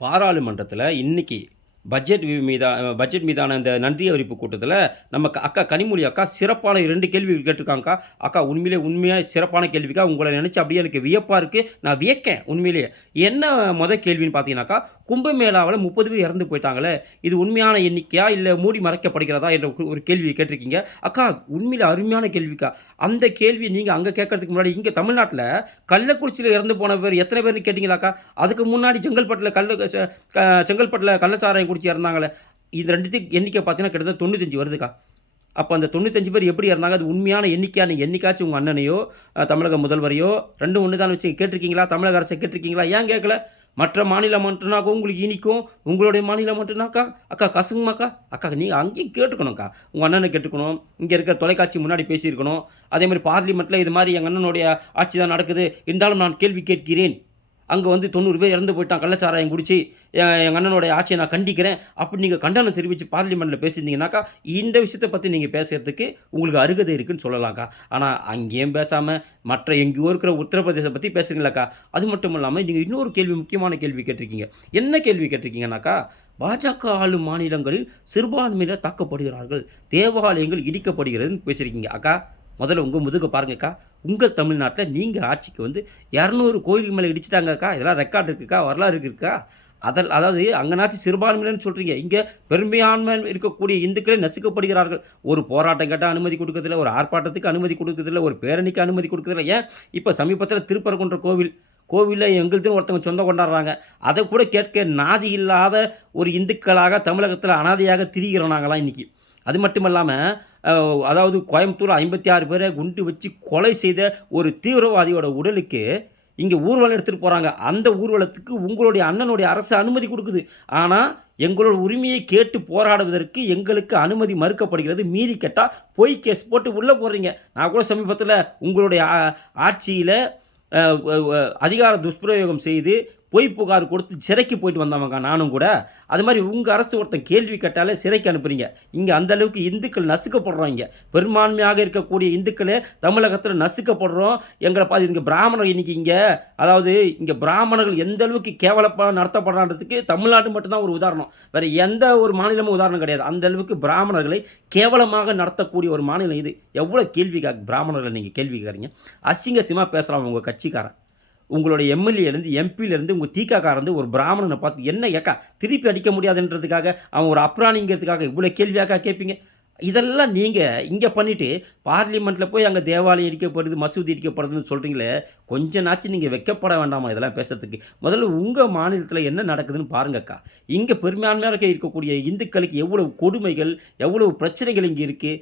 பாராளுமன்றத்தில இன்னைக்கு பட்ஜெட் மீதான இந்த நன்றி அறிவிப்பு கூட்டத்தில நம்ம அக்கா கனிமொழி அக்கா சிறப்பான 2 கேள்விகள் கேட்டிருக்காங்கக்கா. அக்கா உண்மையா சிறப்பான கேள்விக்கா. உங்கள நினைச்சு அப்படியே எனக்கு வியப்பா இருக்கு. நான் வியக்கேன் உண்மையிலேயே. என்ன கேள்வின்னு பார்த்தீங்கன்னாக்கா, கும்பமேளாவுல 30 பேர் இறந்து போயிட்டாங்களே, இது உண்மையான எண்ணிக்கையா? இல்ல மூடி மறைக்கப்படுகிறதா? என்ற ஒரு கேள்விய கேட்டிருக்கீங்க. அக்கா உண்மையிலே அருமையான கேள்விக்கா. அந்த கேள்விய நீங்க அங்க கேட்கறதுக்கு முன்னாடி, இங்க தமிழ்நாட்ல கள்ளக்குறிச்சியில இறந்து போன பேர் எத்தன பேர்ன்னு கேட்டீங்களாக்கா? அதுக்கு முன்னாடி செங்கல்பட்டுல கள்ளச்சாராயம் குடிச்சு இறந்தாங்களே, இது 2த்துக்கு எண்ணிக்கை பார்த்தீங்கன்னா கிட்டத்தட்ட 95 வருதுக்கா. அப்ப அந்த 95 பேர் எப்படி இறந்தாங்க? அது உண்மையான எண்ணிக்கையா? நீங்க என்னைக்காச்சும் உங்க அண்ணனையோ, தமிழக முதல்வரையோ 2ம் ஒண்ணு தான்னு வச்சு கேட்டிருக்கீங்களா? தமிழக அரச கேட்டிருக்கீங்களா? ஏன் கேட்கல? மற்ற மாநிலம் மட்டும்னாக்கா உங்களுக்கு இனிக்கும். உங்களுடைய மாநிலம் மட்டும்னாக்கா, அக்கா கசங்குமாக்கா? அக்கா நீங்க அங்கேயும் கேட்டுக்கணும்க்கா. உங்க அண்ணன கேட்டுக்கணும். இங்க இருக்க தொலைக்காட்சி முன்னாடி பேசியிருக்கணும். அதேமாரி பார்லிமென்ட்ல இது மாரி எங்க அண்ணனுடைய ஆட்சி தான் நடக்குது. இருந்தாலும் நான் கேள்வி கேட்கிறேன். அங்க வந்து 90 பேர் இறந்து போயிட்டான் கள்ளச்சாராயம் குடிச்சு. எங்க அண்ணனுடைய ஆட்சிய நான் கண்டிக்கிறேன். அப்படி நீங்க கண்டனம் தெரிவிச்சு பார்லிமென்ட்ல பேசியிருந்தீங்கன்னாக்கா, இந்த விஷயத்த பத்தி நீங்க பேசுறதுக்கு உங்களுக்கு அருகதை இருக்குன்னு சொல்லலாம்க்கா. ஆனா அங்கேயும் பேசாம மற்ற எங்கேயோ இருக்கிற உத்தரப்பிரதேசம் பத்தி பேசுறீங்களாக்கா. அது மட்டும் இல்லாம நீங்க இன்னொரு கேள்வி, முக்கியமான கேள்வி கேட்டிருக்கீங்க. என்ன கேள்வி கேட்டிருக்கீங்கன்னாக்கா, பாஜக ஆளும் மாநிலங்களில் சிறுபான்மையினர் தாக்கப்படுகிறார்கள். தேவாலயங்கள் இடிக்கப்படுகிறதுன்னு பேசியிருக்கீங்க. அக்கா முதல்ல உங்க முதுக பாருங்கக்கா. உங்க தமிழ்நாட்ல நீங்க ஆட்சிக்கு வந்து 200 கோயிலுக்கு மேல இடிச்சுட்டாங்கக்கா. இதெல்லாம் ரெக்கார்ட் இருக்குக்கா, வரலாறு இருக்குக்கா. அதாவது அங்கனாச்சும் சிறுபான்மையினர்ன்னு சொல்றீங்க. இங்க பெரும்பான்மை இருக்கக்கூடிய இந்துக்களே நசுக்கப்படுகிறார்கள். ஒரு போராட்டம் கேட்டா அனுமதி குடுக்கறதில்ல, ஒரு ஆர்ப்பாட்டத்துக்கு அனுமதி குடுக்கறதில்ல, ஒரு பேரணிக்கு அனுமதி குடுக்கறதில்ல. ஏன் இப்ப சமீபத்தில திருப்பரங்குன்ற கோவில்ல எங்களுதுன்னு ஒருத்தவங்க சொந்தம் கொண்டாடுறாங்க. அத கூட கேட்க நாதி இல்லாத ஒரு இந்துக்களாக தமிழகத்தில அனாதையாக திரிகிறோம் நாங்கலாம் இன்னைக்கு. அது மட்டுமல்லாம, அதாவது கோயம்புத்தூர் 56 பேர குண்டு வச்சு கொலை செய்த ஒரு தீவிரவாதியோட உடலுக்கு இங்க ஊர்வலம் எடுத்துட்டு போறாங்க. அந்த ஊர்வலத்துக்கு உங்களுடைய அண்ணனுடைய அரசு அனுமதி குடுக்குது. ஆனா, எங்களோட உரிமையை கேட்டு போராடுவதற்கு எங்களுக்கு அனுமதி மறுக்கப்படுகிறது. மீறி கேட்டா பொய் கேஸ் போட்டு உள்ள போடுறீங்க. நான் கூட சமீபத்தில உங்களுடைய ஆட்சியில அ வ வ அதிகார துஷ்பிரயோகம் செய்து பொய் புகார் கொடுத்து சிறைக்கு போயிட்டு வந்தவங்க நானும் கூட. அது மாரி உங்க அரசு ஒருத்தன் கேள்வி கேட்டாலே சிறைக்கு அனுப்புறீங்க. இங்க அந்த அளவுக்கு இந்துக்கள் நசுக்கப்படுறோம் இங்க. பெரும்பான்மையாக இருக்கக்கூடிய இந்துக்களே தமிழகத்தில நசுக்கப்படுறோம். எங்கள பாத்து இங்க பிராமணர் இன்னைக்கு அதாவது இங்க பிராமணர்கள் எந்த அளவுக்கு கேவலமா நடத்தப்படுறான்றதுக்கு தமிழ்நாடு மட்டும் தான் ஒரு உதாரணம். வேற எந்த ஒரு மாநிலமும் உதாரணம் கிடையாது. அந்த அளவுக்கு பிராமணர்களை கேவலமாக நடத்தக்கூடிய ஒரு மாநிலம் இது. எவ்வளோ பிராமணர்கள நீங்க கேள்வி கேட்கிறீங்க? அசிங்க அசிங்கமா பேசுறான் உங்க கட்சிக்காரன். உங்களுடைய எம்எல்ஏலேருந்து, எம்பிலேருந்து, உங்க தீகாக்காரருந்து ஒரு பிராமணன பார்த்து என்ன ஏக்கா திருப்பி அடிக்க முடியாதுன்றதுக்காக, அவன் ஒரு அப்ராணிங்கிறதுக்காக இவ்வளோ கேள்வியாக்கா கேட்பீங்க? இதெல்லாம் நீங்க இங்க பண்ணிட்டு, பார்லிமென்ட்ல போய் அங்க தேவாலயம் இடிக்கப்படுது, மசூதி இடிக்கப்படுதுன்னு சொல்றீங்களே, கொஞ்சனாச்சும் நீங்க வெட்கப்பட வேண்டாமா இதெல்லாம் பேசுறதுக்கு? முதல்ல உங்க மாநிலத்தில என்ன நடக்குதுன்னு பாருங்கக்கா. இங்க பெரும்பான்மையாக இருக்கக்கூடிய இந்துக்களுக்கு எவ்வளவு கொடுமைகள், எவ்வளவு பிரச்சனைகள் இங்க இருக்கு.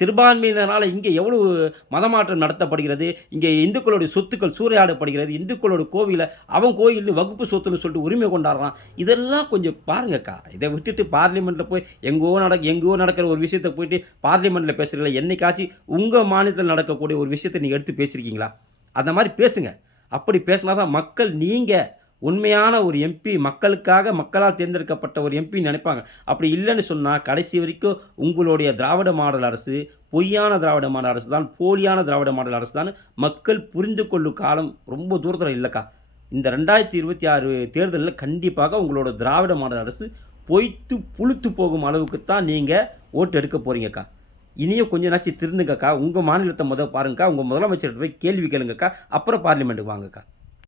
சிறுபான்மையினரால இங்க எவ்வளவு மதமாற்றம் நடத்தப்படுகிறது. இங்க இந்துக்களுடைய சொத்துக்கள் சூறையாடப்படுகிறது. இந்துக்களோட கோவில அவன் கோயில்னு வகுப்பு சொத்துன்னு சொல்லிட்டு உரிமை கொண்டாடுறான். இதெல்லாம் கொஞ்சம் பாருங்கக்கா. இத விட்டுட்டு பார்லிமென்ட்ல போய் எங்கோ நடக்கிற ஒரு விஷயத்த போயிட்டு பார்லிமென்ட்ல பேசுறீங்களா? என்னைக்காச்சும் உங்க மாநிலத்தில நடக்கக்கூடிய ஒரு விஷயத்த நீங்க எடுத்து பேசியிருக்கீங்களா? அந்த மாரி பேசுங்க. அப்படி பேசினா தான் மக்கள் நீங்க உண்மையான ஒரு எம்பி, மக்களுக்காக மக்களால் தேர்ந்தெடுக்கப்பட்ட ஒரு எம்பின்னு நெனைப்பாங்க. அப்படி இல்லன்னு சொன்னா, கடைசி வரைக்கும் உங்களுடைய திராவிட மாடல் அரசு, பொய்யான திராவிட மாடல் அரசு தான், போலியான திராவிட மாடல் அரசு தான் மக்கள் புரிந்து கொள்ளும் காலம் ரொம்ப தூரத்தில இல்லக்கா. இந்த 2026 தேர்தல்ல கண்டிப்பாக உங்களோட திராவிட மாடல் அரசு பொய்த்து புளுத்து போகும் அளவுக்கு தான் நீங்க ஓட்டு எடுக்க போறீங்கக்கா. இனியும் கொஞ்ச நாச்சு திருந்துங்கக்கா. உங்க மாநிலத்த பாருங்கக்கா. உங்க முதலமைச்சர்ட்ட போய் கேள்வி கேளுங்கக்கா. அப்புறம் பார்லிமென்ட்க்கு வாங்கக்கா.